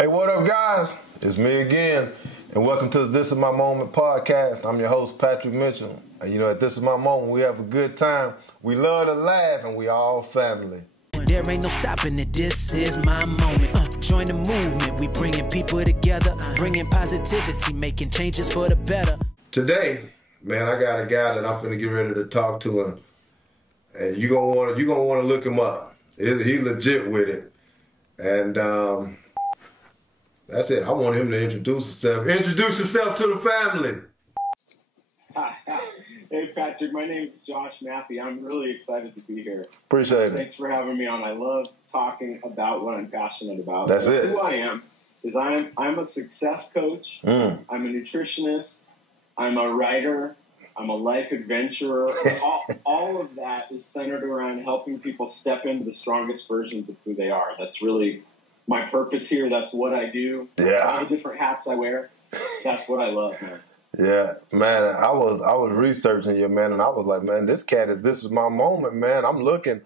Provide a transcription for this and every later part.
Hey, what up, guys? It's me again, and welcome to the This Is My Moment podcast. I'm your host, Patrick Mitchell. And you know, at This Is My Moment, we have a good time. We love to laugh, and we all family. There ain't no stopping it. This is my moment. Join the movement. We bringing people together, bringing positivity, making changes for the better. Today, man, I got a guy that I'm finna get ready to talk to, and you gonna want to look him up. He legit with it, and that's it. I want him to introduce himself. Introduce yourself to the family. Hey, Patrick. My name is Josh Mathe. I'm really excited to be here. Appreciate it. Thanks for having me on. I love talking about what I'm passionate about. That's it. Who I am is I'm a success coach. I'm a nutritionist. I'm a writer. I'm a life adventurer. all of that is centered around helping people step into the strongest versions of who they are. That's really my purpose here. That's what I do. Yeah. All the different hats I wear. That's what I love, man. Yeah, man. I was researching you, man, and I was like, man, this is my moment, man. I'm looking.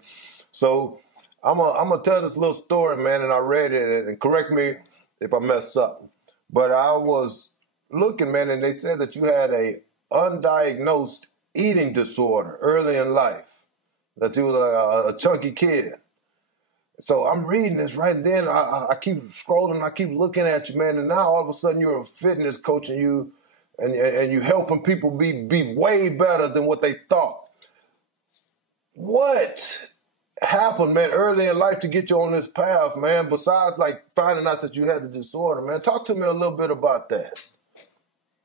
So I'm gonna tell this little story, man, and I read it, and correct me if I mess up. But I was looking, man, and they said that you had a undiagnosed eating disorder early in life, that you were a chunky kid. So I'm reading this right, and then I keep scrolling, I keep looking at you, man, and now all of a sudden you're a fitness coach, and you helping people be way better than what they thought. What happened, man, early in life to get you on this path, man, besides like finding out that you had the disorder, man? Talk to me a little bit about that.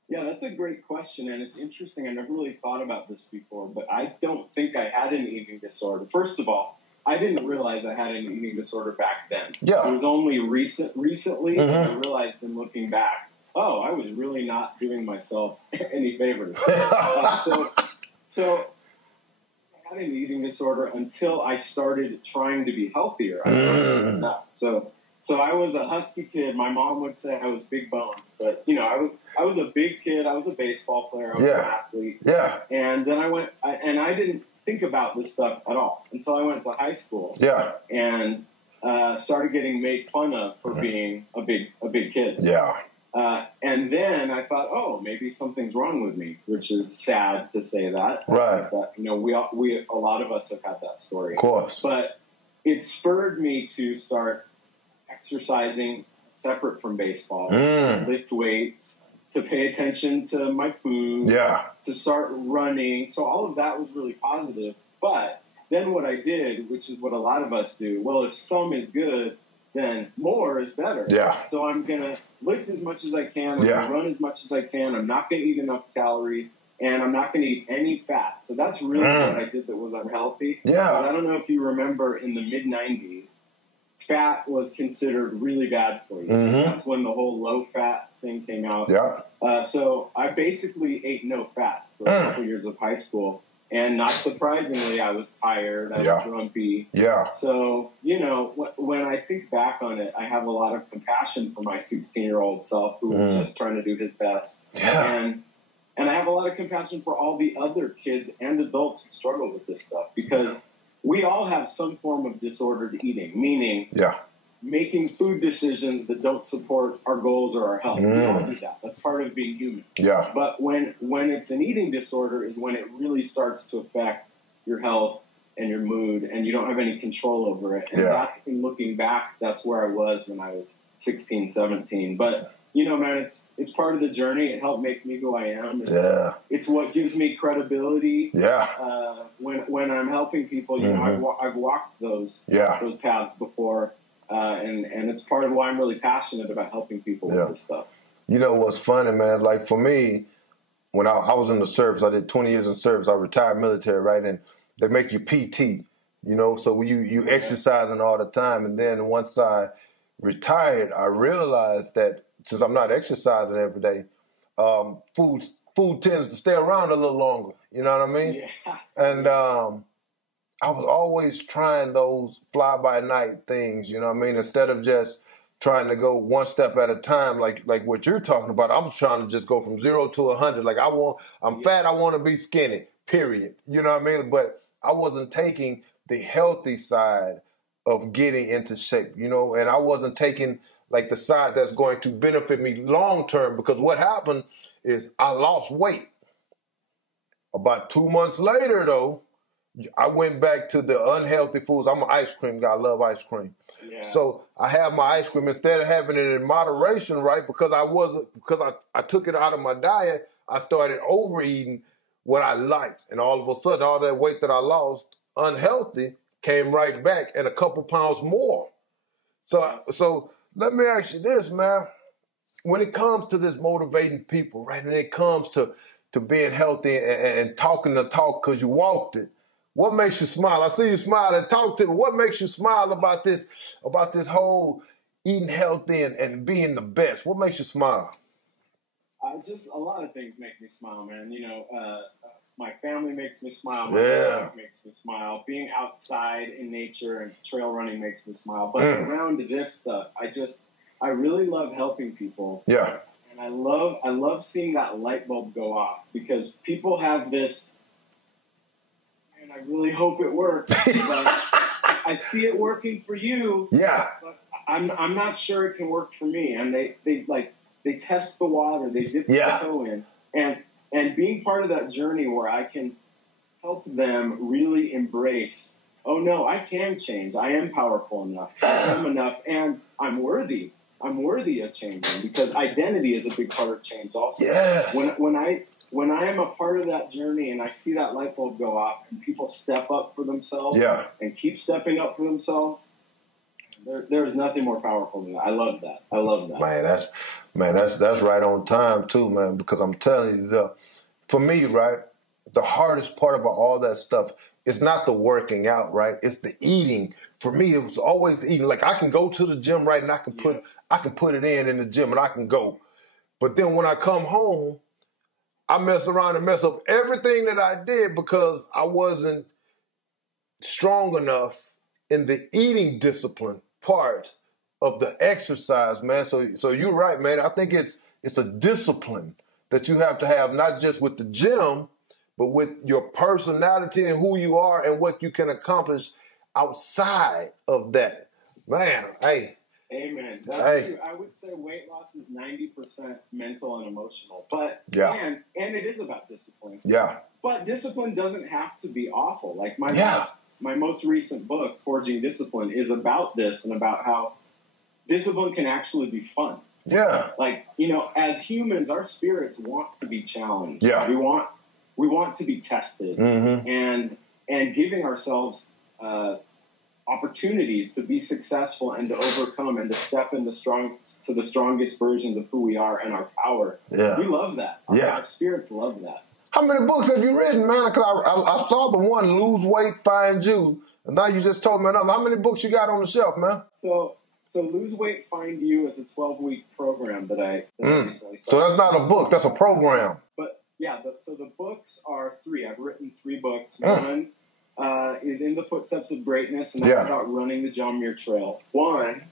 Yeah, that's a great question, and it's interesting. I never really thought about this before, but I don't think I had an eating disorder. First of all, I didn't realize I had an eating disorder back then. Yeah. It was only recently that I realized in looking back, oh, I was really not doing myself any favors. So I had an eating disorder until I started trying to be healthier. So I was a husky kid. My mom would say I was big boned, but you know, I was a big kid. I was a baseball player. I was an athlete. Yeah. And then I didn't think about this stuff at all until I went to high school. Yeah. And started getting made fun of for being a big kid. Yeah. And then I thought, oh, maybe something's wrong with me, which is sad to say that. Right. But, you know, a lot of us have had that story. Of course. But it spurred me to start exercising separate from baseball, lift weights, to pay attention to my food, to start running. So all of that was really positive. But then what I did, which is what a lot of us do, well, if some is good, then more is better. Yeah. So I'm going to lift as much as I can. I'm going to run as much as I can. I'm not going to eat enough calories, and I'm not going to eat any fat. So that's really what I did that was unhealthy. Yeah. But I don't know if you remember in the mid-'90s, fat was considered really bad for you. That's when the whole low-fat thing came out. Yeah. So I basically ate no fat for a couple years of high school. And not surprisingly, I was tired. I was grumpy. Yeah. So, you know, when I think back on it, I have a lot of compassion for my 16-year-old self who was just trying to do his best. Yeah. And I have a lot of compassion for all the other kids and adults who struggle with this stuff, because we all have some form of disordered eating, meaning making food decisions that don't support our goals or our health. We all do that. That's part of being human. Yeah. But when it's an eating disorder is when it really starts to affect your health and your mood, and you don't have any control over it. And that's, in looking back, that's where I was when I was 16, 17. But, you know, man, it's part of the journey. It helped make me who I am. It's what gives me credibility. Yeah. When I'm helping people, you know, I've walked those paths before. And it's part of why I'm really passionate about helping people with this stuff. You know what's funny, man? Like for me, when I was in the service, I did 20 years in service. I retired military, right? And they make you PT, you know, so you exercising all the time. And then once I retired, I realized that since I'm not exercising every day, food tends to stay around a little longer. You know what I mean? Yeah. And I was always trying those fly-by-night things, you know what I mean? Instead of just trying to go one step at a time, like what you're talking about, I'm trying to just go from 0 to 100. Like I'm fat, I want to be skinny, period. You know what I mean? But I wasn't taking the healthy side of getting into shape, you know, and I wasn't taking like the side that's going to benefit me long term. Because what happened is I lost weight. About 2 months later, though, I went back to the unhealthy foods. I'm an ice cream guy. I love ice cream. Yeah. So I have my ice cream instead of having it in moderation, right? Because I took it out of my diet. I started overeating what I liked, and all of a sudden, all that weight that I lost, unhealthy, came right back and a couple pounds more. So let me ask you this, man. When it comes to this motivating people, right, and it comes to being healthy and talking the talk because you walked it, what makes you smile? I see you smile and talk to me. What makes you smile about this whole eating healthy and being the best? What makes you smile? Just a lot of things make me smile, man. You know, my family makes me smile. My dog makes me smile. Being outside in nature and trail running makes me smile. But around this stuff, I really love helping people. Yeah. And I love seeing that light bulb go off because people have this, and I really hope it works. But I see it working for you. Yeah. But I'm not sure it can work for me. And they test the water, they dip the toe in, and being part of that journey where I can help them really embrace, oh no, I can change. I am powerful enough. I am enough, and I'm worthy. I'm worthy of changing because identity is a big part of change also. Yes. When I am a part of that journey and I see that light bulb go off and people step up for themselves and keep stepping up for themselves, there's nothing more powerful than that. I love that. I love that. That's right on time too, man, because I'm telling you, for me, right, the hardest part about all that stuff is not the working out, right? It's the eating. For me, it was always eating. Like I can go to the gym, right, and I can put it in the gym and I can go. But then when I come home, I mess around and mess up everything that I did because I wasn't strong enough in the eating discipline part of the exercise, man. So you're right, man. I think it's a discipline that you have to have, not just with the gym, but with your personality and who you are and what you can accomplish outside of that. Man, hey. Amen. That's true. I would say weight loss is 90% mental and emotional, but and it is about discipline. Yeah. But discipline doesn't have to be awful. Like my most recent book, Forging Discipline, is about this and about how discipline can actually be fun. Yeah. Like, you know, as humans, our spirits want to be challenged. Yeah. We want to be tested, and giving ourselves opportunities to be successful and to overcome and to step in the strongest versions of who we are and our power. Yeah. We love that. Our spirits love that. How many books have you written, man? Because I saw the one, Lose Weight, Find You, and now you just told me another. How many books you got on the shelf, man? So Lose Weight, Find You is a 12-week program that I recently started. So that's not a book, that's a program. But yeah, so the books are 3. I've written 3 books. One is In the Footsteps of Greatness, and that's about running the John Muir Trail. One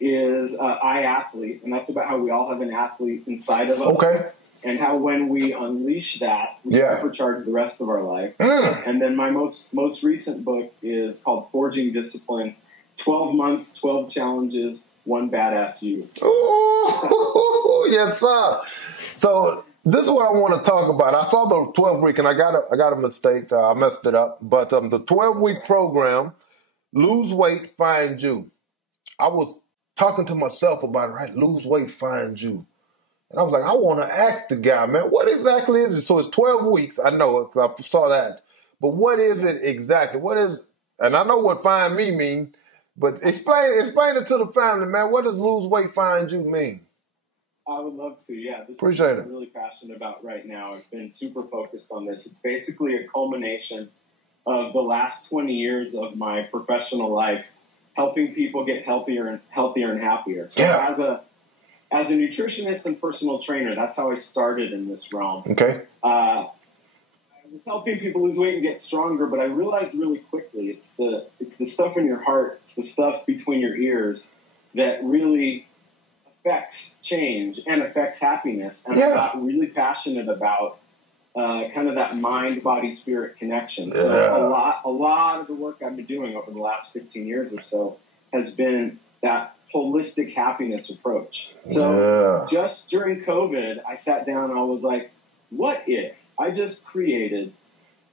is I Athlete, and that's about how we all have an athlete inside of us. Okay. And how when we unleash that, we supercharge the rest of our life. And then my most recent book is called Forging Discipline, 12 months, 12 challenges, 1 badass you. Ooh, yes, sir. So this is what I want to talk about. I saw the 12-week, and I got a mistake. I messed it up. But the 12-week program, Lose Weight, Find You. I was talking to myself about it, right? Lose weight, find you. And I was like, I want to ask the guy, man, what exactly is it? So it's 12 weeks. I know it, 'cause I saw that. But what is it exactly? What is, and I know what find me mean, but explain it to the family, man. What does lose weight, find you mean? I would love to, yeah. This Appreciate is what I'm really passionate about right now. I've been super focused on this. It's basically a culmination of the last 20 years of my professional life, helping people get healthier and happier. So as a nutritionist and personal trainer, that's how I started in this realm. Okay. I was helping people lose weight and get stronger, but I realized really quickly it's the stuff in your heart, it's the stuff between your ears that really affects change and affects happiness. And I got really passionate about kind of that mind, body, spirit connection. So a lot of the work I've been doing over the last 15 years or so has been that holistic happiness approach. So just during COVID, I sat down and I was like, what if I just created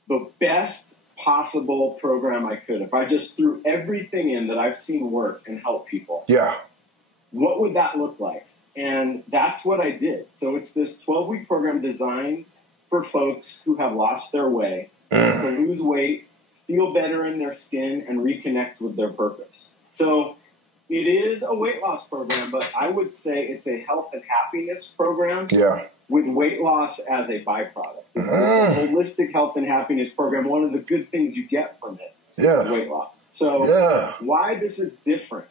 the best possible program I could? If I just threw everything in that I've seen work and help people, what would that look like? And that's what I did. So it's this 12-week program designed for folks who have lost their way to lose weight, feel better in their skin, and reconnect with their purpose. So it is a weight loss program, but I would say it's a health and happiness program with weight loss as a byproduct. It's a holistic health and happiness program. One of the good things you get from it is weight loss. So why this is different?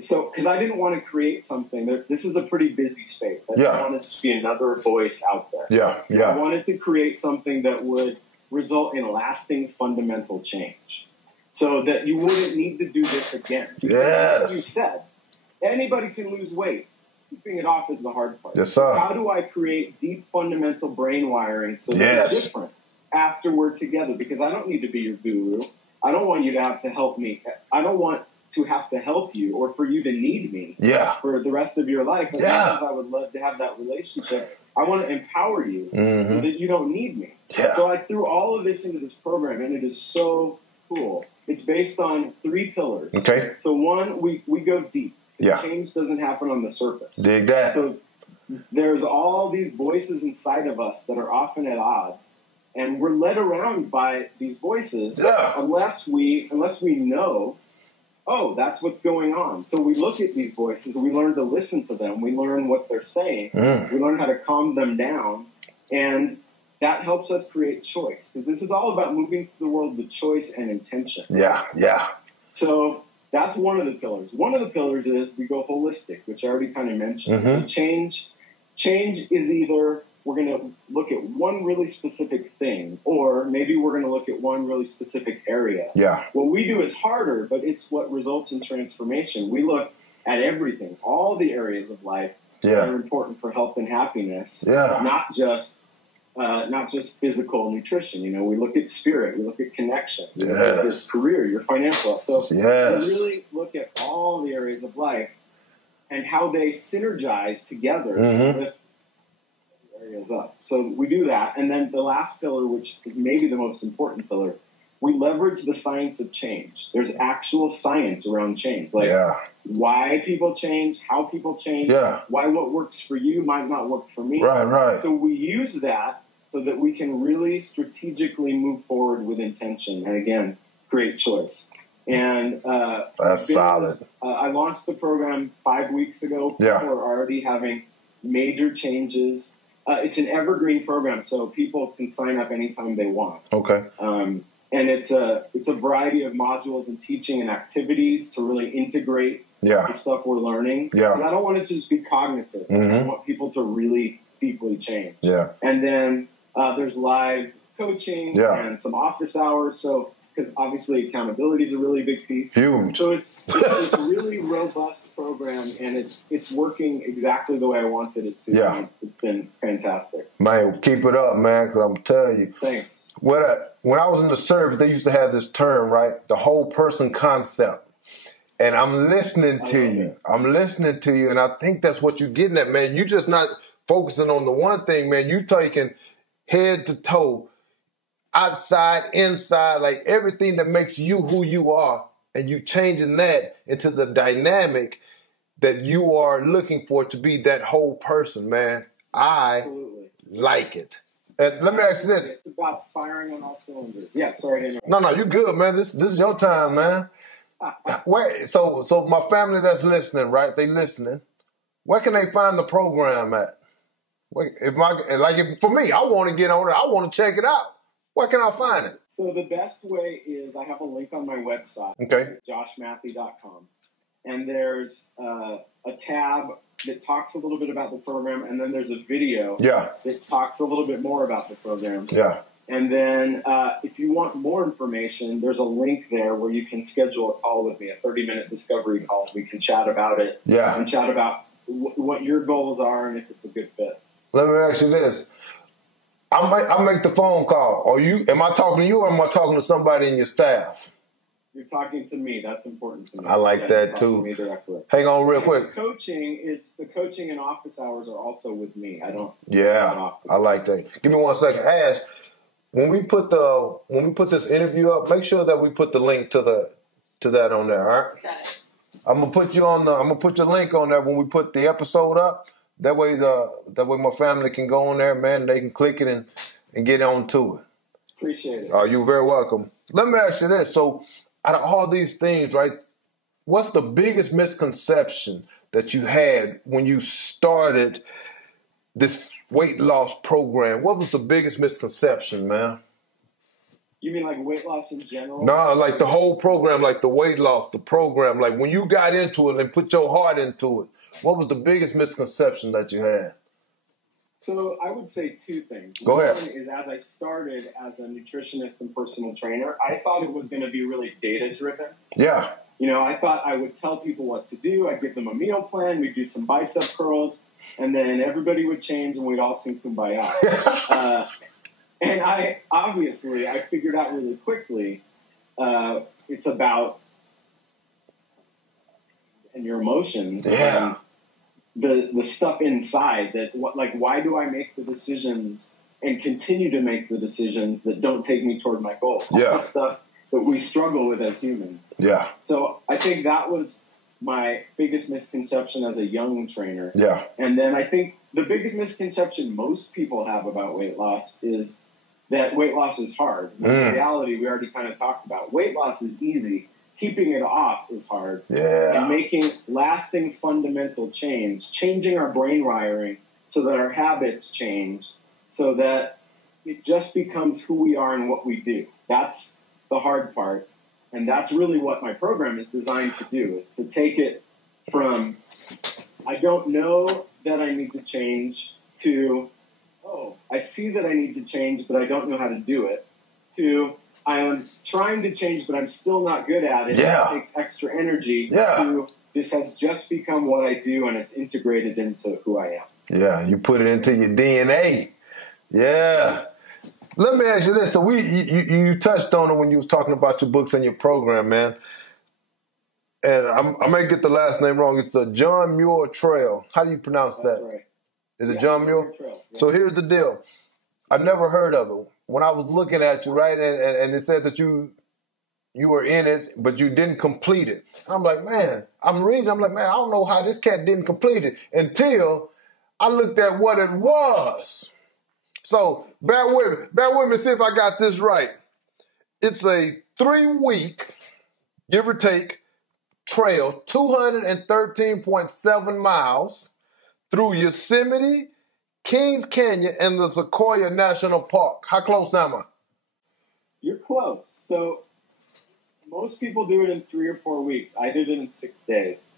So, because I didn't want to create something. This is a pretty busy space. I didn't want to just be another voice out there. I wanted to create something that would result in lasting fundamental change, so that you wouldn't need to do this again. As you said, anybody can lose weight. Keeping it off is the hard part. Yes, sir. How do I create deep fundamental brain wiring so that it's different after we're together? Because I don't need to be your guru. I don't want you to have to help me. I don't want to have to help you or for you to need me for the rest of your life. As much as I would love to have that relationship, I want to empower you so that you don't need me. So I threw all of this into this program, and it is so cool. It's based on 3 pillars. Okay. So one, we go deep. Change doesn't happen on the surface. Dig that. So there's all these voices inside of us that are often at odds, and we're led around by these voices unless we know, oh, that's what's going on. So we look at these voices, we learn to listen to them, we learn what they're saying, we learn how to calm them down, and that helps us create choice, because this is all about moving through the world with choice and intention. So that's one of the pillars. One of the pillars is we go holistic, which I already kind of mentioned. So change is either we're going to look at one really specific thing, or maybe we're going to look at one really specific area. What we do is harder, but it's what results in transformation. We look at everything, all the areas of life that are important for health and happiness, not just physical nutrition. You know, we look at spirit, we look at connection, we look at your career, your financial. So we really look at all the areas of life and how they synergize together with areas up. So we do that. And then the last pillar, which is maybe the most important pillar, we leverage the science of change. There's actual science around change, like why people change, how people change, why what works for you might not work for me. So we use that so that we can really strategically move forward with intention and, again, create choice. And that's solid. I launched the program 5 weeks ago. People are already having major changes. It's an evergreen program, so people can sign up anytime they want. And it's a variety of modules and teaching and activities to really integrate the stuff we're learning. Because I don't want it to just be cognitive. I want people to really deeply change. And then there's live coaching and some office hours. So, because obviously accountability is a really big piece. Huge. So it's this really robust program, and it's working exactly the way I wanted it to. It's been fantastic. Man, keep it up, man, because I'm telling you. Thanks. When I was in the service, they used to have this term, right? The whole person concept. And I'm listening to you. I'm listening to you, and I think that's what you're getting at, man. You're just not focusing on the one thing, man. You're taking head to toe, outside, inside, like everything that makes you who you are, and you changing that into the dynamic that you are looking for to be that whole person, man. I like it. And let me ask you this. It's about firing on all cylinders. Yeah, sorry. No, you good, man. This is your time, man. Wait, so my family that's listening, right? They listening. Where can they find the program at? If for me, I want to get on it. I want to check it out. Where can I find it? So the best way is I have a link on my website, joshmathe.com. And there's a tab that talks a little bit about the program, and then there's a video that talks a little bit more about the program. And then if you want more information, there's a link there where you can schedule a call with me, a 30-minute discovery call. We can chat about it and chat about what your goals are and if it's a good fit. Let me ask you this. I make the phone call. Am I talking to you, or am I talking to somebody in your staff? You're talking to me. That's important to me. I like that too. To me directly. Hang on real quick. The coaching and office hours are also with me. I don't. Yeah, I like that. Give me 1 second. Ash, when we put this interview up, make sure that we put the link to that on there. All right. Got it. I'm gonna put your link on there when we put the episode up. That way my family can go on there, man. They can click it and get on to it. Appreciate it. You're very welcome. Let me ask you this. So, out of all these things, right, what's the biggest misconception that you had when you started this weight loss program? What was the biggest misconception, man? You mean like weight loss in general? No, like the whole program, like the weight loss, the program. Like when you got into it and put your heart into it, what was the biggest misconception that you had? So I would say two things. Go ahead. One is, as I started as a nutritionist and personal trainer, I thought it was going to be really data-driven. Yeah. You know, I thought I would tell people what to do. I'd give them a meal plan. We'd do some bicep curls. And then everybody would change and we'd all sing Kumbaya. And I figured out really quickly, it's about and your emotions. Yeah. And the stuff inside why do I make the decisions and continue to make the decisions that don't take me toward my goals? Yeah. All the stuff that we struggle with as humans. Yeah. So I think that was my biggest misconception as a young trainer. Yeah. And then I think the biggest misconception most people have about weight loss is that weight loss is hard. In reality, we already kind of talked about. Weight loss is easy. Keeping it off is hard. Yeah. And making lasting fundamental change, changing our brain wiring so that our habits change, so that it just becomes who we are and what we do. That's the hard part. And that's really what my program is designed to do, is to take it from, I don't know that I need to change, to, oh, I see that I need to change, but I don't know how to do it, to, I am trying to change, but I'm still not good at it. Yeah. It takes extra energy. Yeah. To, this has just become what I do, and it's integrated into who I am. Yeah, you put it into your DNA. Yeah. Let me ask you this. So you touched on it when you was talking about your books and your program, man. And I may get the last name wrong. It's the John Muir Trail. How do you pronounce That's that? right. Is it John Muir? Trail. Yeah. So here's the deal. I never heard of it. When I was looking at you, right, and it said that you were in it, but you didn't complete it. I'm like, man, I'm reading. I'm like, man, I don't know how this cat didn't complete it until I looked at what it was. So bear with me, see if I got this right. It's a 3-week, give or take, trail, 213.7 miles through Yosemite, Kings Canyon, and the Sequoia National Park. How close am I? You're close. So most people do it in 3 or 4 weeks. I did it in 6 days.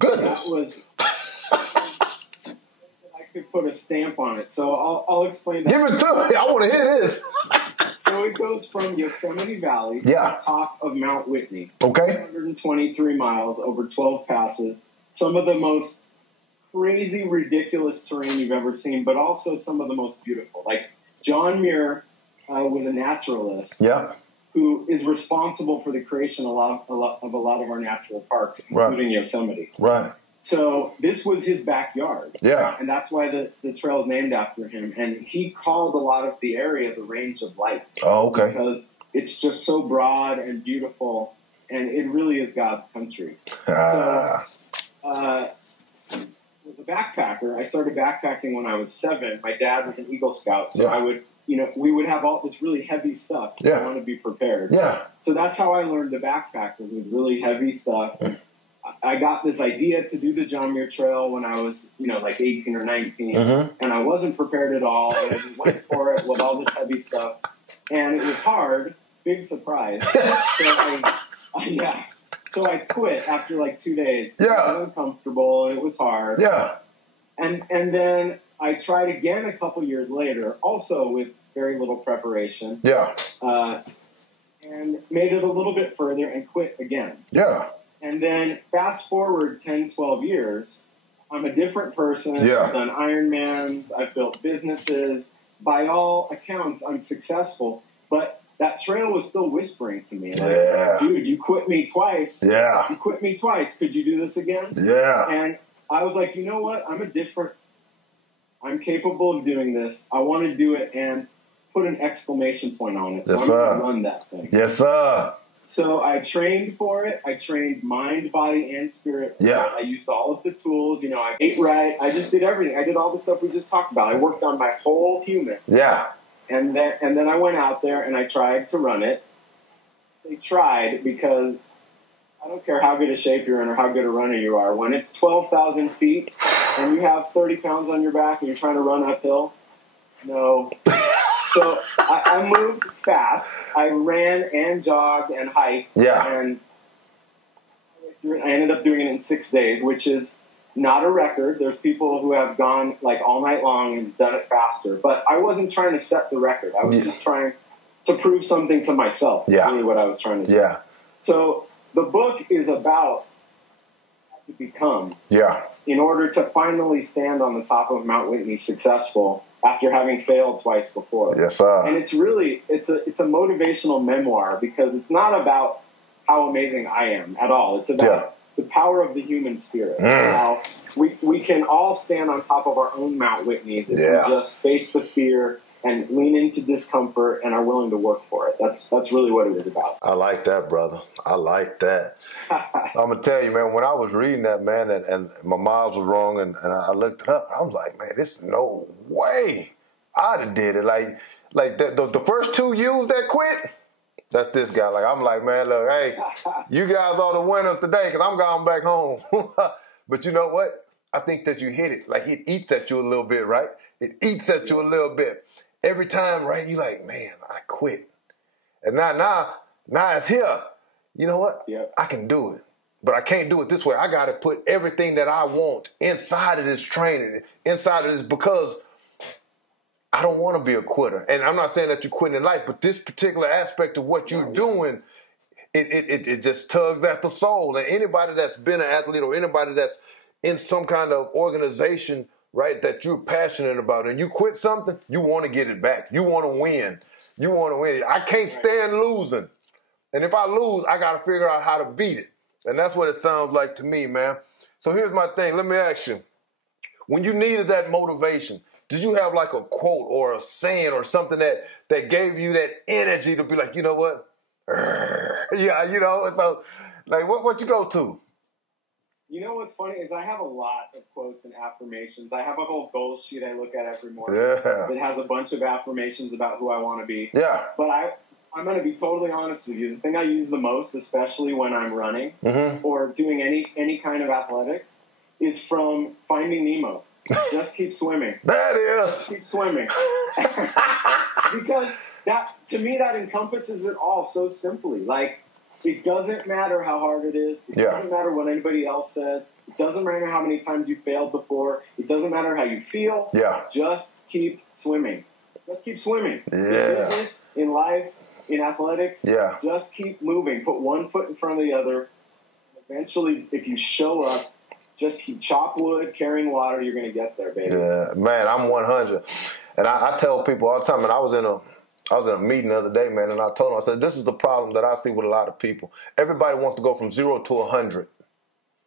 Goodness. That was... I could put a stamp on it. So I'll explain that. Give it to me. I want to hear this. So it goes from Yosemite Valley to the top of Mount Whitney. Okay. 123 miles over 12 passes. Some of the most crazy, ridiculous terrain you've ever seen, but also some of the most beautiful. Like John Muir was a naturalist who is responsible for the creation of a lot of our natural parks, including Yosemite. Right. So this was his backyard. Yeah. And that's why the trail is named after him. And he called a lot of the area the Range of Light. Oh, okay. Because it's just so broad and beautiful, and it really is God's country. So, as a backpacker, I started backpacking when I was 7. My dad was an Eagle Scout, so we would have all this really heavy stuff. I want to be prepared. Yeah. So that's how I learned to backpack, was with really heavy stuff. I got this idea to do the John Muir Trail when I was, like 18 or 19, and I wasn't prepared at all, and I just went for it with all this heavy stuff, and it was hard, big surprise. So I quit after like 2 days. Yeah. It was uncomfortable, and it was hard. Yeah. And then I tried again a couple years later, also with very little preparation. Yeah. And made it a little bit further and quit again. Yeah. And then fast forward 10, 12 years, I'm a different person. Yeah. I've done Ironmans. I've built businesses. By all accounts, I'm successful. But that trail was still whispering to me. Like, dude, you quit me twice. Yeah. You quit me twice. Could you do this again? Yeah. And I was like, you know what? I'm capable of doing this. I want to do it and put an exclamation point on it. So I'm going to run that thing. Yes, sir. So I trained for it. I trained mind, body, and spirit. Yeah. I used all of the tools. You know, I ate right. I just did everything. I did all the stuff we just talked about. I worked on my whole human. Yeah. And then I went out there and I tried to run it. They tried because I don't care how good a shape you're in or how good a runner you are. When it's 12,000 feet and you have 30 pounds on your back and you're trying to run uphill, no. So I moved fast. I ran and jogged and hiked. Yeah. And I ended up doing it in 6 days, which is not a record. There's people who have gone like all night long and done it faster. But I wasn't trying to set the record. I was just trying to prove something to myself. That's really what I was trying to do. Yeah. So the book is about how to become. Yeah. In order to finally stand on the top of Mount Whitney successful after having failed twice before. Yes, sir. And it's a motivational memoir because it's not about how amazing I am at all. It's about the power of the human spirit. How we can all stand on top of our own Mount Whitneys if we just face the fear and lean into discomfort and are willing to work for it. That's really what it was about. I like that, brother. I like that. I'm going to tell you, man, when I was reading that, man, and my miles was wrong, and I looked it up, I was like, man, this no way I'd have did it. Like the first 2 U's that quit, that's this guy. Like, I'm like, man, look, hey, you guys are the winners today because I'm going back home. But you know what? I think that you hit it. Like, it eats at you a little bit, right? It eats at you a little bit. Every time, right, you like, man, I quit. And now it's here. You know what? I can do it. But I can't do it this way. I got to put everything that I want inside of this training, inside of this, because I don't want to be a quitter. And I'm not saying that you're quitting in life, but this particular aspect of what you're doing, it just tugs at the soul. And anybody that's been an athlete or anybody that's in some kind of organization, right, that you're passionate about, and you quit something, you want to get it back. You want to win. You want to win. I can't stand losing. And if I lose, I got to figure out how to beat it. And that's what it sounds like to me, man. So here's my thing. Let me ask you. When you needed that motivation, did you have like a quote or a saying or something that gave you that energy to be like, you know what? Yeah, you know, so like what you go to? You know what's funny is I have a lot of quotes and affirmations. I have a whole goal sheet I look at every morning that has a bunch of affirmations about who I want to be. Yeah. But I'm going to be totally honest with you. The thing I use the most, especially when I'm running or doing any kind of athletics, is from Finding Nemo. Just keep swimming. That is. Just keep swimming. Because to me, that encompasses it all so simply. Like, it doesn't matter how hard it is. It doesn't matter what anybody else says. It doesn't matter how many times you failed before. It doesn't matter how you feel. Yeah. Just keep swimming. Just keep swimming. Yeah. In business, in life, in athletics. Yeah. Just keep moving. Put one foot in front of the other. Eventually, if you show up, just keep chop wood, carrying water, you're going to get there, baby. Yeah, man, I'm 100. And I tell people all the time, and I was in a meeting the other day, man, and I told them, I said, this is the problem that I see with a lot of people. Everybody wants to go from 0 to 100.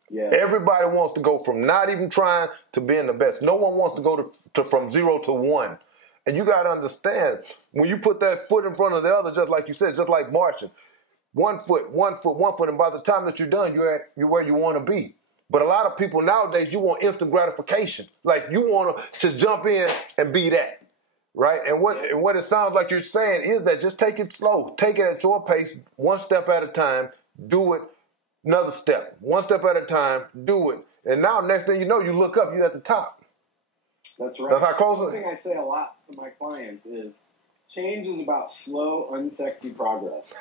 Yeah. Everybody wants to go from not even trying to being the best. No one wants to go from 0 to 1. And you got to understand, when you put that foot in front of the other, just like you said, just like marching, one foot, and by the time that you're done, you're where you want to be. But a lot of people nowadays, you want instant gratification. Like, you want to just jump in and be that, right? And what it sounds like you're saying is that just take it slow. Take it at your pace, one step at a time. Do it, another step. One step at a time, do it. And now, next thing you know, you look up, you're at the top. That's right. That's how close it is. One thing I say a lot to my clients is change is about slow, unsexy progress.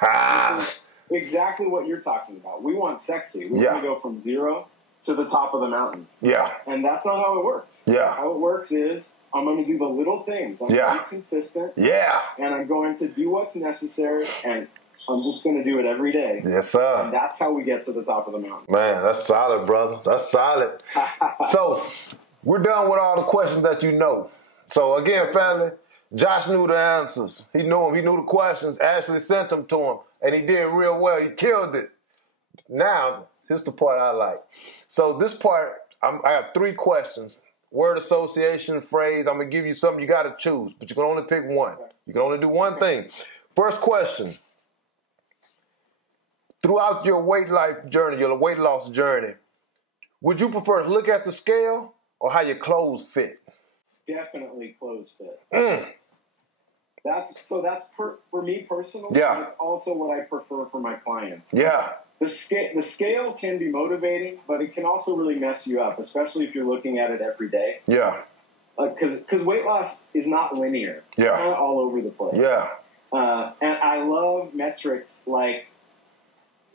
This is exactly what you're talking about. We want sexy. We want to go from 0 to the top of the mountain. Yeah. And that's not how it works. Yeah. How it works is I'm going to do the little things. I'm going to be consistent. Yeah. And I'm going to do what's necessary, and I'm just going to do it every day. Yes, sir. And that's how we get to the top of the mountain. Man, that's solid, brother. That's solid. So we're done with all the questions that you know. So again, family, Josh knew the answers. He knew them. He knew the questions. Ashley sent them to him, and he did real well. He killed it. Now, here's the part I like. So this part, I have 3 questions. Word association, phrase. I'm going to give you something you got to choose, but you can only pick one. You can only do one thing. First question. Throughout your weight loss journey, would you prefer to look at the scale or how your clothes fit? Definitely clothes fit. That's for me personally. Yeah. It's also what I prefer for my clients. Yeah. The scale can be motivating, but it can also really mess you up, especially if you're looking at it every day. Yeah. Because weight loss is not linear. Yeah. It's kind of all over the place. Yeah. And I love metrics like,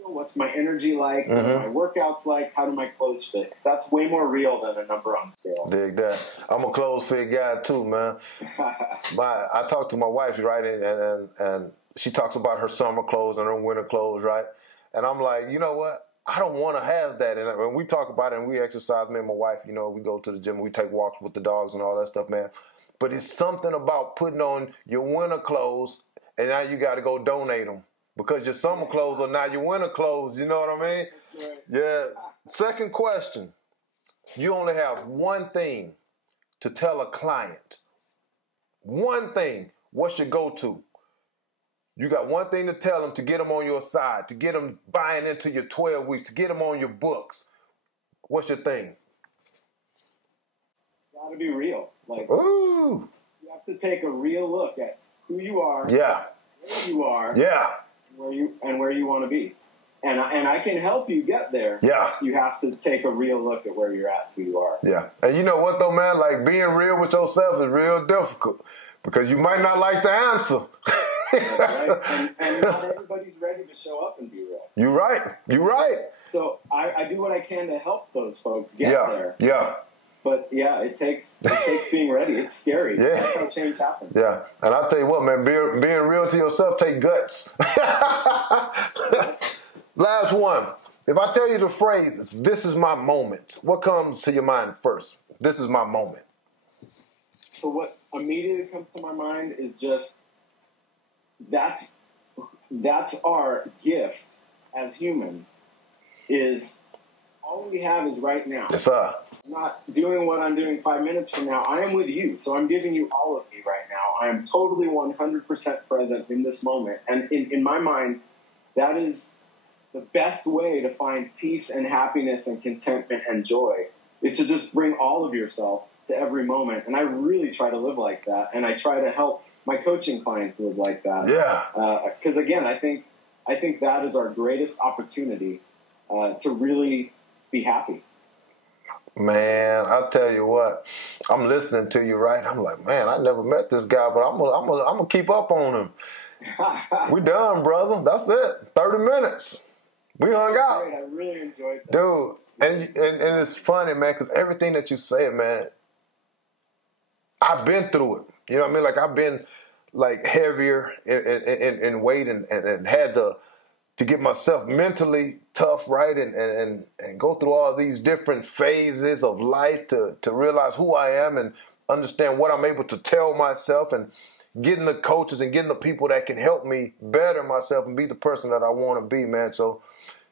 what's my energy like? What are my workouts like? How do my clothes fit? That's way more real than a number on the scale. Dig that. I'm a clothes fit guy too, man. I talk to my wife, right, and she talks about her summer clothes and her winter clothes, right? And I'm like, you know what? I don't want to have that. And when we talk about it and we exercise, me and my wife, you know, we go to the gym, we take walks with the dogs and all that stuff, man. But it's something about putting on your winter clothes and now you got to go donate them because your summer clothes are now your winter clothes. You know what I mean? Right. Yeah. Second question. You only have one thing to tell a client. One thing. What's your go-to? You got one thing to tell them to get them on your side, to get them buying into your 12 weeks, to get them on your books. What's your thing? Got to be real. Like, ooh. You have to take a real look at who you are, yeah, where you are, yeah, where you want to be. And I can help you get there. Yeah. You have to take a real look at where you're at, who you are. Yeah. And you know what though, man? Like being real with yourself is real difficult because you might not like the answer. Right? And not everybody's ready to show up and be real. You're right. You're right. So I do what I can to help those folks get there. Yeah. But yeah, it takes being ready. It's scary. Yeah. That's how change happens. Yeah. And I'll tell you what, man, being real to yourself take guts. Last one. If I tell you the phrase, this is my moment, what comes to your mind first? This is my moment. So what immediately comes to my mind is just that's our gift as humans is all we have is right now. Yes, sir. I'm not doing what I'm doing 5 minutes from now. I am with you. So I'm giving you all of me right now. I am totally 100% present in this moment. And in my mind, that is the best way to find peace and happiness and contentment and joy is to just bring all of yourself to every moment. And I really try to live like that. And I try to help my coaching clients live like that. Yeah. Because again, I think that is our greatest opportunity to really be happy. Man, I'll tell you what, I'm listening to you, right? I'm like, man, I never met this guy, but I'm gonna keep up on him. We done, brother. That's it. 30 minutes. We hung out. Great. I really enjoyed that. Dude, and it's funny, man, because everything that you said, man, I've been through it. You know what I mean? Like, I've been, like, heavier in weight and had to get myself mentally tough, right? And go through all these different phases of life to realize who I am and understand what I'm able to tell myself and getting the coaches and getting the people that can help me better myself and be the person that I want to be, man. So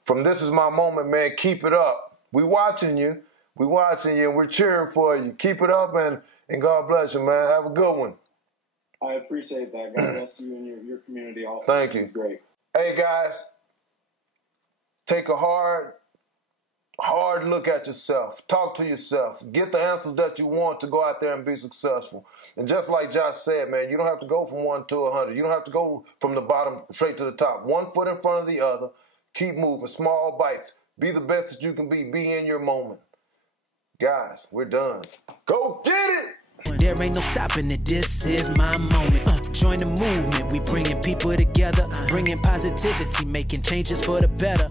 from this is my moment, man. Keep it up. We watching you. We watching you and we're cheering for you. Keep it up and God bless you, man. Have a good one. I appreciate that. God bless you and your community also. Thank you. It's great. Hey, guys. Take a hard look at yourself. Talk to yourself. Get the answers that you want to go out there and be successful. And just like Josh said, man, you don't have to go from 1 to 100. You don't have to go from the bottom straight to the top. 1 foot in front of the other. Keep moving. Small bites. Be the best that you can be. Be in your moment. Guys, we're done. Go get it! There ain't no stopping it, this is my moment. Join the movement, we bringing people together, bringing positivity, making changes for the better.